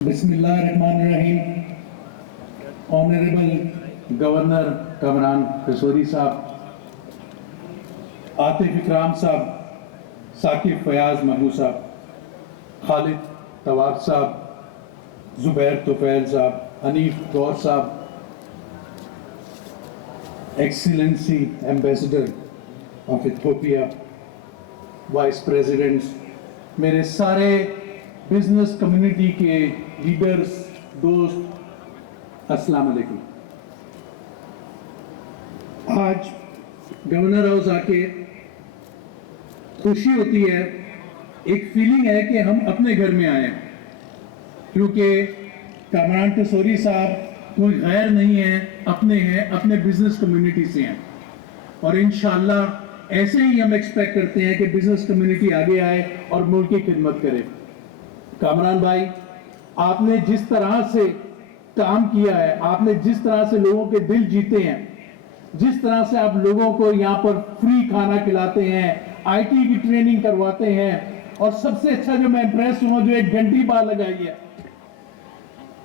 बिस्मिल्लाहिर्रहमानिर्रहीम। Honourable governor Kamran कसोरी साहब, आतिफ इकराम साहब, साकिब फयाज महमूद साहब, खालिद तवाब साहब, जुबैर तुफैल साहब, हनीफ गौर साहब, excellency ambassador of Ethiopia, vice presidents, मेरे सारे बिजनेस कम्युनिटी के लीडर्स, दोस्त, अस्सलाम वालेकुम। आज गवर्नर हाउस आके खुशी होती है, एक फीलिंग है कि हम अपने घर में आए हैं, क्योंकि कामरान कसोरी साहब कोई गैर नहीं है, अपने हैं, अपने बिजनेस कम्युनिटी से हैं। और इंशाअल्लाह ऐसे ही हम एक्सपेक्ट करते हैं कि बिजनेस कम्युनिटी आगे आए और मुल्क की खिदमत करे। कामरान भाई, आपने जिस तरह से काम किया है, आपने जिस तरह से लोगों के दिल जीते हैं, जिस तरह से आप लोगों को यहाँ पर फ्री खाना खिलाते हैं, आईटी की ट्रेनिंग करवाते हैं, और सबसे अच्छा जो मैं इंप्रेस हुआ, जो एक घंटी बार लगाई है,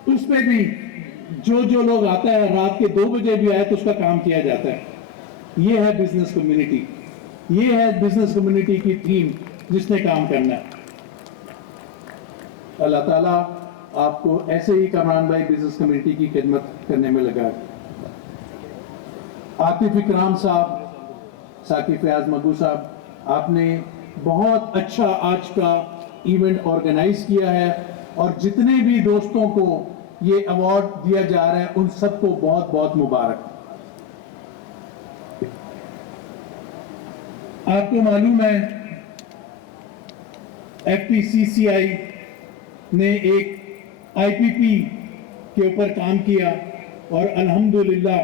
उस पे भी जो लोग आता है रात के 2 बजे भी आए तो उसका काम किया जाता है। ये है बिजनेस कम्युनिटी, ये है बिजनेस कम्युनिटी की थीम जिसने काम करना है। अल्लाह ताला आपको ऐसे ही कामरान भाई बिजनेस कम्युनिटी की खिदमत करने में लगा। आतिफ इकराम साहब, साकिब फयाज महमूद साहब, आपने बहुत अच्छा आज का इवेंट ऑर्गेनाइज किया है, और जितने भी दोस्तों को ये अवार्ड दिया जा रहा है उन सबको बहुत बहुत मुबारक। आपको मालूम है FPCCI ने एक IPP के ऊपर काम किया, और अल्हम्दुलिल्लाह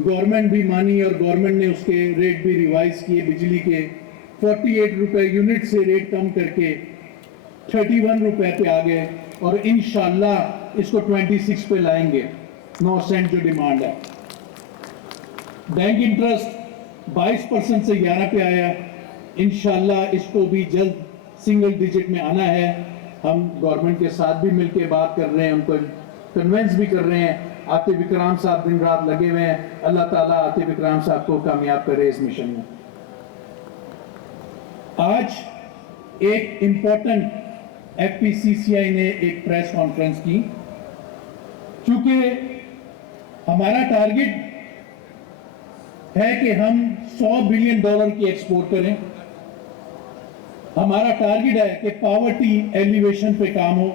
गवर्नमेंट भी मानी और गवर्नमेंट ने उसके रेट भी रिवाइज किए। बिजली के 48 रुपए यूनिट से रेट कम करके 31 रुपए पे आ गए, और इंशाअल्लाह इसको 26 पे लाएंगे। 9 सेंट जो डिमांड है। बैंक इंटरेस्ट 22% से 11 पे आया, इंशाअल्लाह इसको भी जल्द सिंगल डिजिट में आना है। हम गवर्नमेंट के साथ भी मिलकर बात कर रहे हैं, उनको कन्विंस भी कर रहे हैं। आतिफ इकराम साहब दिन रात लगे हुए हैं। अल्लाह ताला आतिफ इकराम साहब को कामयाब करे इस मिशन में। आज एक इंपॉर्टेंट FPCCI ने एक प्रेस कॉन्फ्रेंस की, क्योंकि हमारा टारगेट है कि हम $100 बिलियन की एक्सपोर्ट करें। हमारा टारगेट है कि पॉवर्टी एलिवेशन पे काम हो।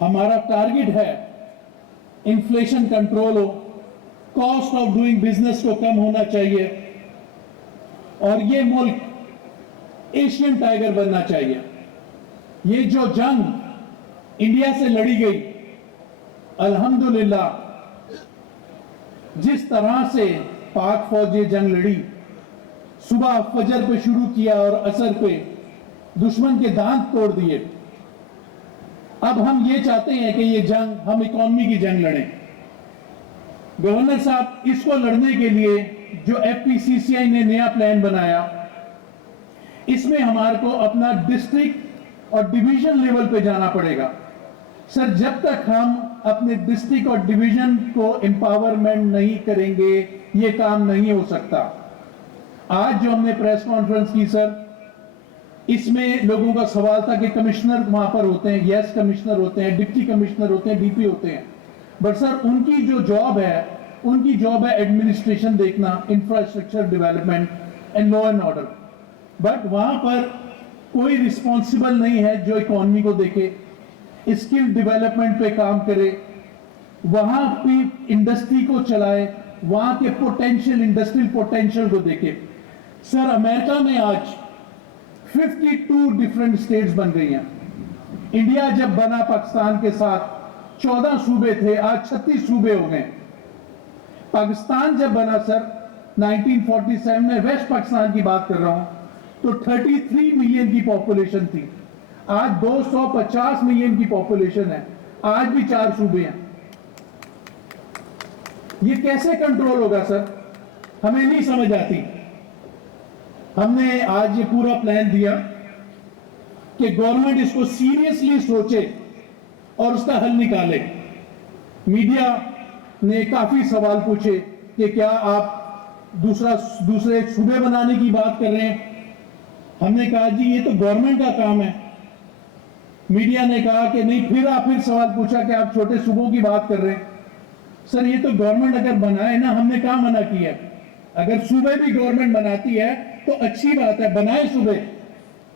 हमारा टारगेट है इन्फ्लेशन कंट्रोल हो, कॉस्ट ऑफ डूइंग बिजनेस को कम होना चाहिए, और ये मुल्क एशियन टाइगर बनना चाहिए। ये जो जंग इंडिया से लड़ी गई, अल्हम्दुलिल्लाह जिस तरह से पाक फौज ये जंग लड़ी, सुबह फजर पे शुरू किया और असर पे दुश्मन के दांत तोड़ दिए। अब हम ये चाहते हैं कि ये जंग हम इकोनॉमी की जंग लड़ें। गवर्नर साहब, इसको लड़ने के लिए जो FPCCI ने नया प्लान बनाया, इसमें हमारे को अपना डिस्ट्रिक्ट और डिवीजन लेवल पे जाना पड़ेगा। सर, जब तक हम अपने डिस्ट्रिक्ट और डिवीजन को एम्पावरमेंट नहीं करेंगे, ये काम नहीं हो सकता। आज जो हमने प्रेस कॉन्फ्रेंस की सर, इसमें लोगों का सवाल था कि कमिश्नर वहां पर होते हैं, यस कमिश्नर होते हैं, डिप्टी कमिश्नर होते हैं, DP होते हैं, बट सर उनकी जो जॉब है एडमिनिस्ट्रेशन देखना, infrastructure development and law and order. But वहां पर कोई रिस्पॉन्सिबल नहीं है जो इकोनॉमी को देखे, स्किल डेवलपमेंट पे काम करे, वहां पे इंडस्ट्री को चलाए, वहां के पोटेंशियल, इंडस्ट्रियल पोटेंशियल को देखे। सर, अमेरिका में आज 52 डिफरेंट स्टेट्स बन गई हैं। इंडिया जब बना पाकिस्तान के साथ 14 सूबे थे, आज 36 सूबे हो गए। पाकिस्तान जब बना सर 1947 में, वेस्ट पाकिस्तान की बात कर रहा हूं, तो 33 मिलियन की पॉपुलेशन थी। आज 250 मिलियन की पॉपुलेशन है, आज भी 4 सूबे हैं। ये कैसे कंट्रोल होगा सर? हमें नहीं समझ आती। हमने आज ये पूरा प्लान दिया कि गवर्नमेंट इसको सीरियसली सोचे और उसका हल निकाले। मीडिया ने काफी सवाल पूछे कि क्या आप दूसरे सूबे बनाने की बात कर रहे हैं। हमने कहा जी ये तो गवर्नमेंट का काम है। मीडिया ने कहा कि नहीं, फिर सवाल पूछा कि आप छोटे सूबों की बात कर रहे हैं। सर ये तो गवर्नमेंट अगर बनाए ना, हमने कहा मना किया। अगर सूबे भी गवर्नमेंट बनाती है तो अच्छी बात है, बनाए सूबे।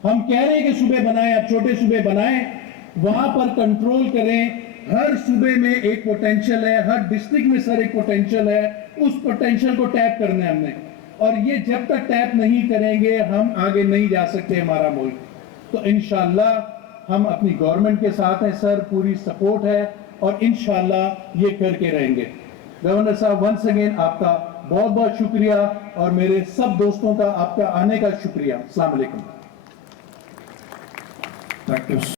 हम कह रहे हैं कि सूबे बनाए, आप छोटे सूबे बनाए, वहां पर कंट्रोल करें। हर सूबे में एक पोटेंशियल है, हर डिस्ट्रिक्ट में सर एक पोटेंशियल है, उस पोटेंशियल को टैप करना है हमने। और ये जब तक टैप नहीं करेंगे हम आगे नहीं जा सकते हमारा मुल्क। तो इंशाल्लाह हम अपनी गवर्नमेंट के साथ हैं सर, पूरी सपोर्ट है और इंशाल्लाह ये करके रहेंगे। गवर्नर साहब, वंस अगेन आपका बहुत बहुत शुक्रिया और मेरे सब दोस्तों का आपका आने का शुक्रिया। अस्सलाम वालेकुम।